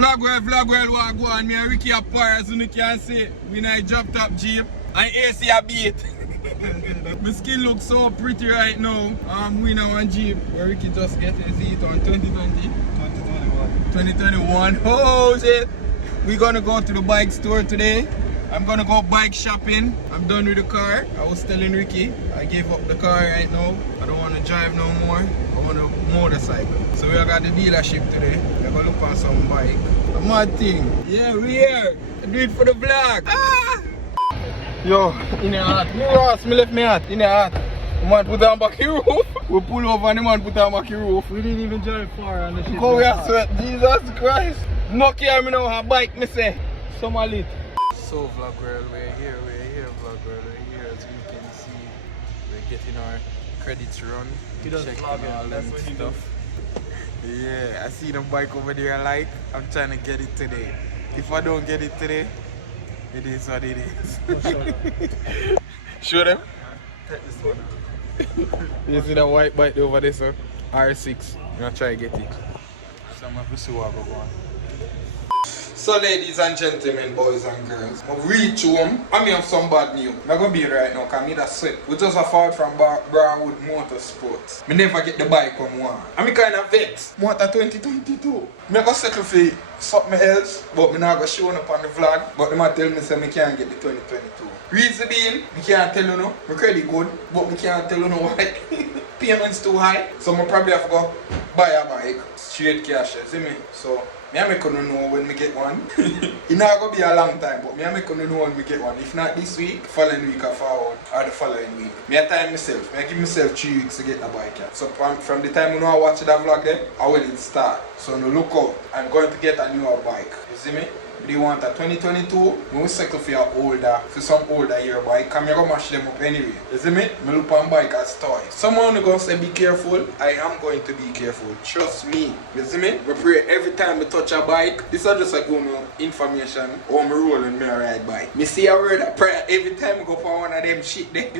Vlog world walk go on. Me and Ricky are par, as you can see. We in a drop top Jeep and AC a beat. My skin looks so pretty right now. We now on Jeep where Ricky just get his heat on 2021. Oh shit! We're gonna go to the bike store today. I'm gonna go bike shopping. I'm done with the car. I was telling Ricky I gave up the car right now. I don't want to drive no more. I want a motorcycle. So we got the dealership today. We're gonna look on some bike. A mad thing. Yeah, we here. I do it for the vlog. Ah! Yo, in the hat. You asked me left me hat. In the hat. The man put on back the roof. We pull over and the man put on back the roof. We didn't even drive far on the shit. Go we are sweat. Jesus Christ. No care me now have bike me say. Summer lit. So vlog world, we're here vlog world, we're here as you can see. We're getting our credits run. He does vlogging, all that's what he does. Yeah, I see the bike over there like, I'm trying to get it today. If I don't get it today, it is what it is. Show them? Take this one out. You see that white bike over there, sir? R6. I'm gonna try to get it. So I'm gonna see what I go on. So ladies and gentlemen, boys and girls, I reach home. I have some bad news. I'm going to be here right now because I need a sweat. We just a fall from Brownwood Motorsports. I never get the bike on one. I'm kind of vexed. Motor 2022. I'm going to settle for something else, but I'm not going to show up on the vlog. But they might tell me that I can't get the 2022. Reason being, I can't tell you no. My credit good, but I can't tell you no why. Payments too high. So I probably have to go buy a bike. Straight cash, you see me? So I make you know when we get one. It's not going to be a long time, but I make you know when we get one. If not this week, following week or forward, or the following week. I time myself. I give myself 3 weeks to get the bike. So from the time I watch that vlog then, I will start. So no look out. I'm going to get a newer bike. You see me? If you want a 2022, I will settle for some older year bike. I'm going to mash them up anyway. You see me? I look on bike as toys. Someone is going to say be careful. I am going to be careful. Trust me. You see me? I pray every time I touch a bike. This is just like information on my roll when I ride bike. I see a word of prayer every time I go for one of them shit there.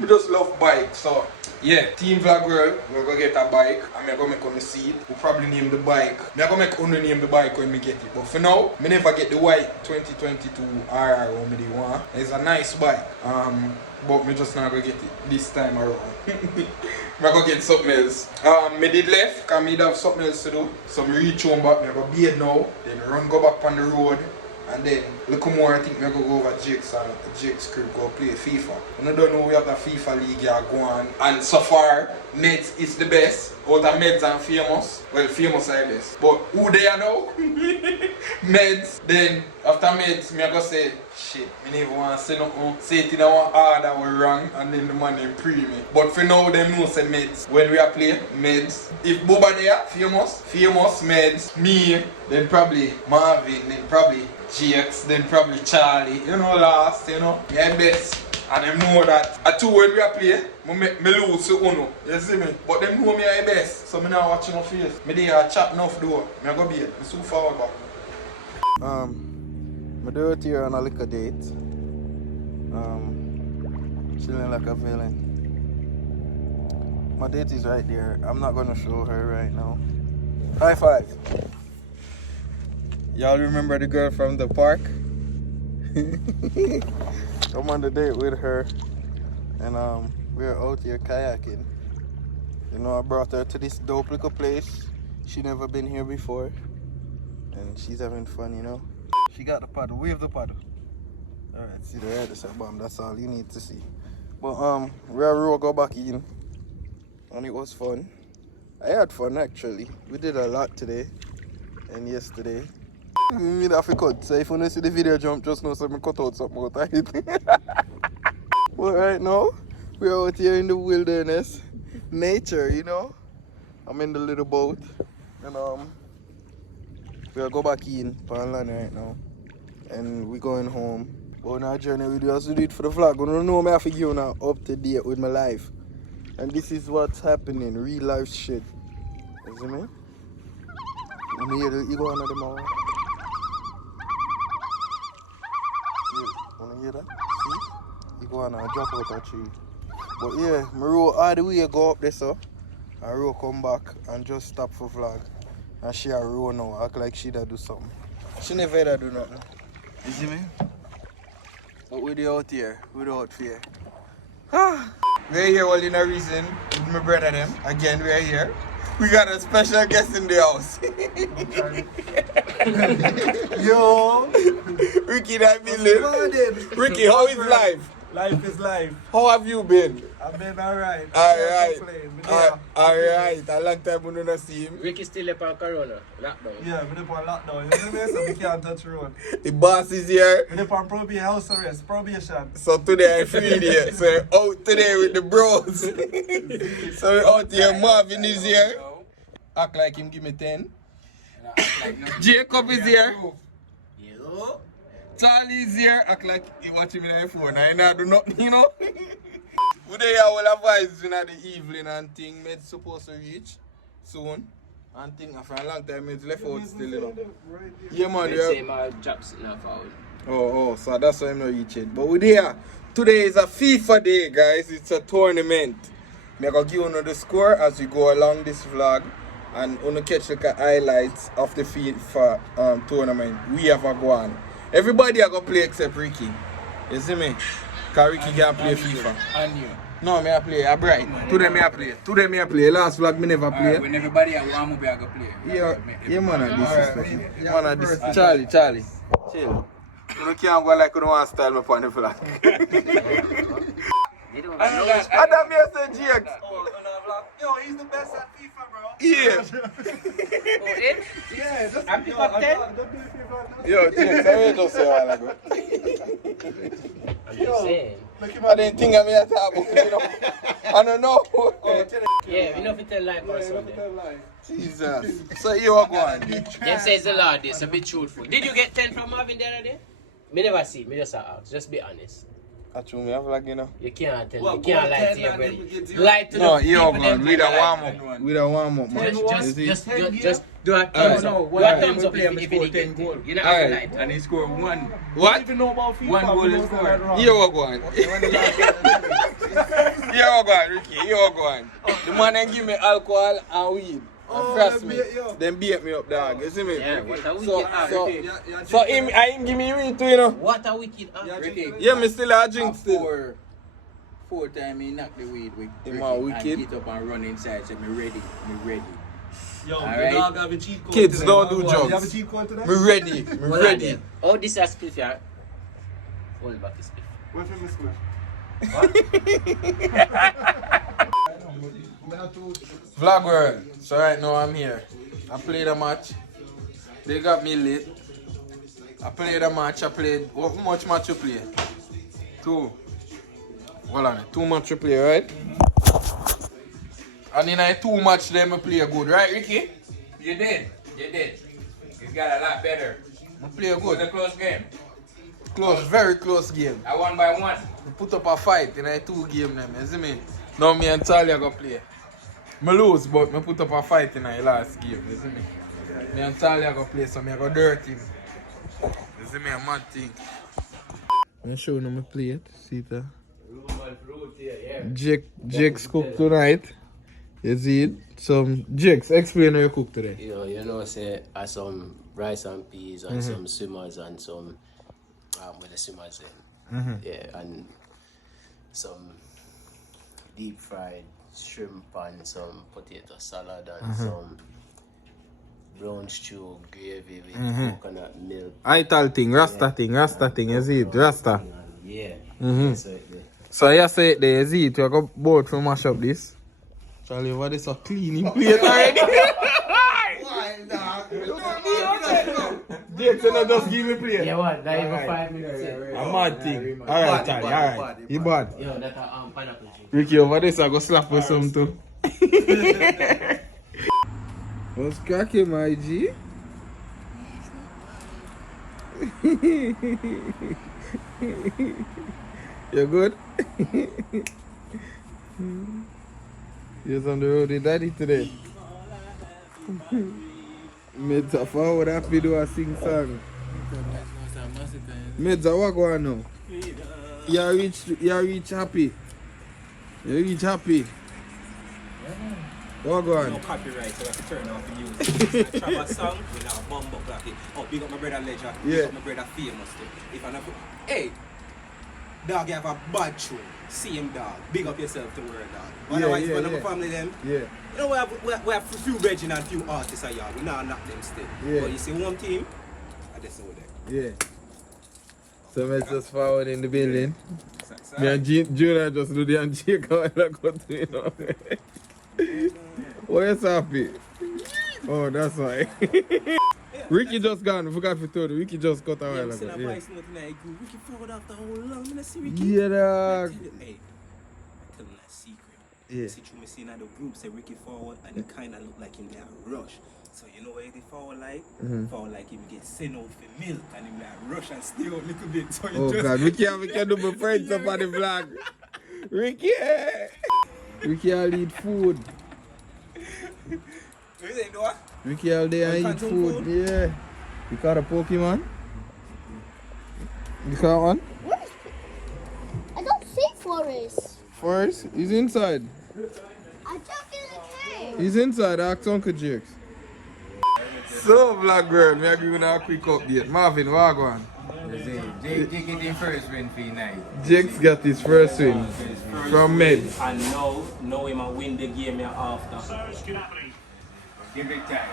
I just love bikes. So yeah, Team Vlog World, we're going to get a bike and I'm going to make on the seat. We'll probably name the bike. I'm going to make only name the bike when we get it. But for now, I never get the white 2022 RR when I want. It's a nice bike. But I'm just not going to get it this time around. I'm going to get something else. I did left because I have something else to do. So I reach home back, I'm going to bathe now. Then go back on the road. And then, look more, I think we're going to go over Jake's and Jake's crib, go play FIFA. And I don't know, we have the FIFA league here going. And so far, Meds is the best. Out of Meds and Famous. Well, Famous are the best. But who they are now? Meds. Then, after Meds, I'm going to say, shit, I never want to say nothing. Say it in our order we're wrong, and then the man them pre me. But for now, them know say Meds. When we are playing, Meds. If Boba there, Famous, Meds, me, then probably Marvin, then probably GX, then probably Charlie, you know, last, you know, yeah, best. And them know that at two when we are play, me lose to Uno, you see me? But them know me are best, so me not watching no face. Me there chat enough door, me go be it, me so forward back. I do it here on a liquor date. Chilling like a villain. My date is right there. I'm not gonna show her right now. High five. Y'all remember the girl from the park? I'm on the date with her, and we're out here kayaking. You know, I brought her to this dope little place. She never been here before, and she's having fun, you know. She got the paddle. Wave the paddle. All right, see the other side, bam. That's all you need to see. But we'll go back in, and it was fun. I had fun actually. We did a lot today and yesterday. Me have to cut, so if you don't see the video jump, just know something cut out something out of it. But right now, we're out here in the wilderness, nature, you know. I'm in the little boat, and we'll go back in on land right now, and we're going home. But on our journey, we just do it for the vlog. I don't know me have to give now up to date with my life, and this is what's happening, real life shit. You see me? You go another mouth. Wanna hear that? See? You go on and drop out a tree. But yeah, I roll all the way go up there, so I roll come back and just stop for vlog. And she a row now, act like she da do something. She never da do nothing. You see me? But we dey out here, without fear. We're here all in a reason with my brother them. Again, we're here. We got a special guest in the house. Yo! Ricky, that building. Ricky, how is life? Life is life. How have you been? I've been alright. Alright. Alright. A long time we don't see him. Ricky still up on Corona, lockdown. Yeah, we're on lockdown. You know, so we can't touch road. The boss is here. We're on probation, house arrest, probation. So today I'm free here. So we're out today with the bros. So we're out here. Marvin is here. Act like him give me 10. Jacob is here. Yo. Charlie is here. Act like he watching me on the phone. I not do nothing, you know. We there all advice in the evening and thing. Med's supposed to reach soon. And thing after a long time Med's left out still, you know. Yeah, man. They say my job's not found. Oh, so that's why I'm not reach it. But we there. Today is a FIFA day, guys. It's a tournament. I'm going to give you the score as we go along this vlog. And we're going to catch the highlights of the FIFA tournament. We have a go on. Everybody are going to play except Ricky. You see me? Because Ricky can't play FIFA. And you? No, me I play. I'm bright. Today me I play. Today me I play. Last vlog me never play. When everybody at warm up, I go play. Yeah, man, this man, this Charlie. Chill. You can't go like you don't want to style me on the vlog. Adam here said GX. Yo, he's the best at FIFA, bro. Yeah. Yeah, just Happy top 10? Yo, GX, I will just say a while ago. I'm just saying. I didn't think I'm here to talk about, you know. I don't know. Yeah, we know if you tell life or something. Jesus. So you are going. Yes, says the Lord, this a bit truthful. Did you get 10 from Marvin the other day? Me never see, me just ask. Just be honest. Actually, me have like, you know. You can't tell me, you can't lie to your brother. Lie to No, the you are people going. them With a lie. warm up. With a warm up, man. Just do a thumbs up. Do a thumbs up if you get 10 goals. You don't have to lie. And he scored one. What? even know about FIFA. One goal we is know scored. that You are going. You are going, Ricky. You are going. The man then give me alcohol and weed. And press me. Then beat me up, dog. You see me? Yeah, what a wicked act. So him give me weed too, you know. What a wicked act. Ricky. Yeah, me still a drink still. Four times he knocked the weed with Him a Ricky wicked. and get up and run inside. Said, me ready. Yo, the Alright. dog have a cheat code Kids today. don't do You have a drugs. cheat code today? Me ready. Me Hold on ready. there. Oh, this is split here. Hold back this split. Wait for me, squish. Vlog world. So right now I'm here. I played a match. They got me late. I played a match. How much match you play? 2. Hold on. 2 match you play, right? And in a 2 match them I play good, right, Ricky? You did. He's got a lot better. I play It was a good. close game. Close, very close game. I won by 1. I put up a fight in a 2 game them, you see me? Now me and Charlie are gonna play. I lose, but I put up a fight in a last game, you see me? Me and Charlie are gonna play, so I go dirt him. You see me, a mad thing. I'm showing you my plate, see that? Jake's cook tonight. You see it? Some Jake's, explain how you cook today. You know, say I some rice and peas and some swimmers and some with the swimmers in. Yeah, and some deep fried shrimp and some potato salad and some brown stew gravy with coconut milk. Ital thing, Rasta thing, you see it? Rasta. Yeah. Mhm. So, So you say it there, you see it? You go board to mash up this. Charlie, over this a cleaning plate already. Jake, so now just give me plate. yeah, what? Not even 5 minutes in. A mad thing. Alright, Charlie, alright. You bad. Yo, that's a pineapple juice. Ricky, over this I go slap with some too. What's cracking, my G? You good? You're on the road with daddy today. Meds are forward happy to a sing song. Meds are what going now? You reach happy. You reach happy. What go on? No copyright, so I have to turn off the music. Trabass song, we now bomb up like it. Oh, big up my brother Ledger, big Yeah. up my brother Famous too. If I not, hey, dog, you have a bad tune. See him, dog. Big up yourself to word, dog. Otherwise, yeah, one of yeah. my family them. Yeah. You know, we have a few brethren and a few artists here. We now knock them still. Yeah. But you see one team, I just over there. Yeah. So let's just forward in the building. So, Me and Junior just do the handshake while I go to you know. What is happy? Oh, that's why. Ricky just gone. I forgot to tell you. Ricky just got a while ago. Yeah. Ricky forward after how long? I see Ricky. Yeah, dog. Hey, I tell him that secret. Yeah. See, through me seeing at the group say Ricky forward, and it kind of look like him there rush. So you know what he forward like? Forward like him get sent out for milk, and him like rush and stay out a little bit. So you Oh just God, we can do my friends up on the vlog. Ricky, Ricky, I'll eat food. What you saying, do what? Ricky, all day I eat Cartoon food. food? Yeah. You caught a Pokemon? You caught one? I don't see Forrest. Forrest? He's inside. I jumped in the cave. He's inside. Ask Uncle Jakes. So, vlog girl, me I give you a quick update. Marvin, what go on? Jake get his first win for night. Jake's got his first win from Meds. And now him a win the game here after. Give it time.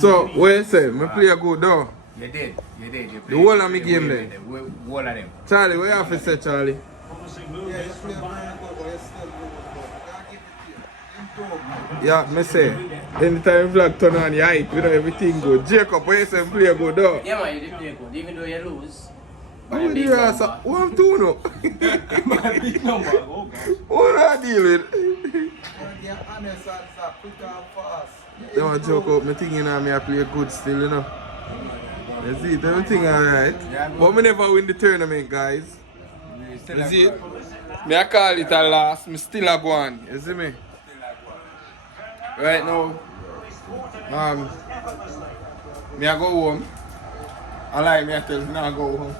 So, what you say? Me play a good though. You did. You did. You The whole of me game then. then. Whole of them. Charlie, what you have to say, Charlie? Yeah, me say, anytime vlog turn on, you hype, you know, everything good. Jacob, what you say, play good though? Yeah, man, you did play good, even though you lose. Who do you ask? Who I'm doing now? My big number, oh gosh. What do I deal with? They want to joke out me thinking me I play good still, you know. You see it, everything alright. But me never win the tournament, guys. You see it? Me I call it a loss, me still a go on. You see me? Right now, me I go home. I like me I tell you, now go home.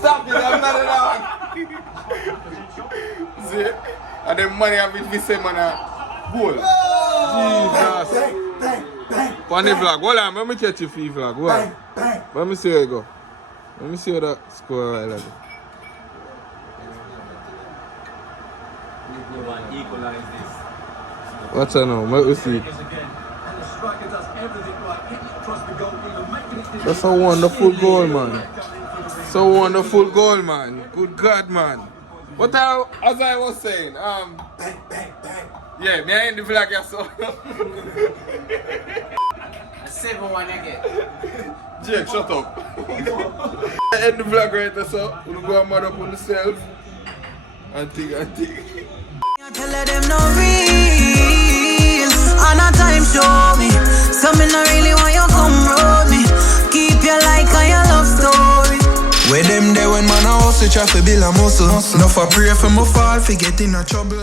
Stop it, I'm not a dog. See? And then money I will be same man a goal. Jesus. On the vlog, hold on, let me catch you for the vlog. Hold on. Let me see where you go. Let me see how that score right like. Equalize this. Watch out now, let me see. That's a wonderful goal, man. So wonderful goal, man. Good God, man. But as I was saying, yeah, me I end the vlog here, so. 7-1 again. Jake, shut up. I end the vlog right there, so we'll go and mad up on yourself. And think. Tell them no real, and a time show me. So me no really want you come road me. Keep your like on your love story. Where them there when man a hustle, try to build a muscle. Enough I pray for my fall, fi get in a trouble.